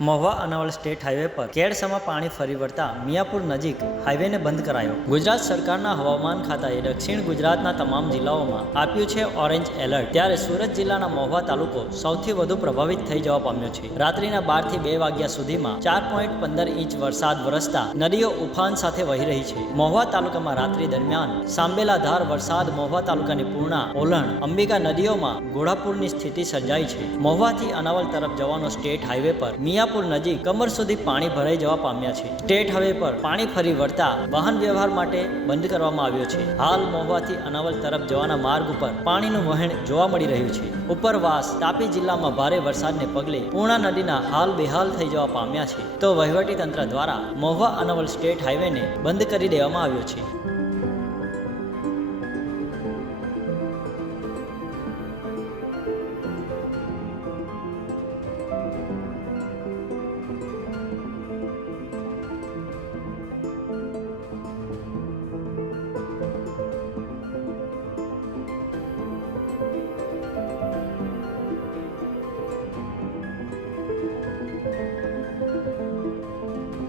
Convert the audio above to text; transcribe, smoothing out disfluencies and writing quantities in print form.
Mahuva Anaval state highway પર કેડસામાં પાણી ફરી વળતા મિયાપુર નજીક હાઈવેને બંધ કરાયો. ગુજરાત સરકારના હવામાન ખાતાએ દક્ષિણ ગુજરાતના તમામ જિલ્લાઓમાં આપ્યું છે ઓરેન્જ એલર્ટ. ત્યારે સુરત જિલ્લાના મહુવા તાલુકો સૌથી વધુ પ્રભાવિત થઈ જવા પામ્યો છે. રાત્રિના 12 થી 2 વાગ્યા સુધીમાં 4.15 ઇંચ વરસાદ વરસતા નદીઓ ઉફાન સાથે વહી રહી છે. મહુવા તાલુકામાં રાત્રિ દરમિયાન સાંબેલાધાર વરસાદ મહુવા તાલુકાની પૂર્ણા, ઓલણ, અંબિકા નદીઓમાં ઘોડાપૂરની સ્થિતિ સર્જાઈ છે. મહુવાથી અનાવલ તરફ જવાનો સ્ટેટ હાઈવે પર મિયાપુર નજીક કમર સુધી પાણી ભરાઈ જવા પામ્યા છે. સ્ટેટ હાઈવે પર પાણી ફરી વળતા વાહન વ્યવહાર માટે બંધ કરવામાં આવ્યો છે. હાલ મહુવાથી અનાવલ તરફ જવાના માર્ગ ઉપર પાણીનું વહેણ જોવા મળી રહ્યું છે. ઉપરવાસ તાપી જિલ્લામાં ભારે વરસાદને પગલે પૂર્ણા નદીના હાલ બેહાલ થઈ જવા પામ્યા છે. તો વહીવટી તંત્ર દ્વારા મહુવા અનાવલ સ્ટેટ હાઈવેને બંધ કરી દેવામાં આવ્યો છે.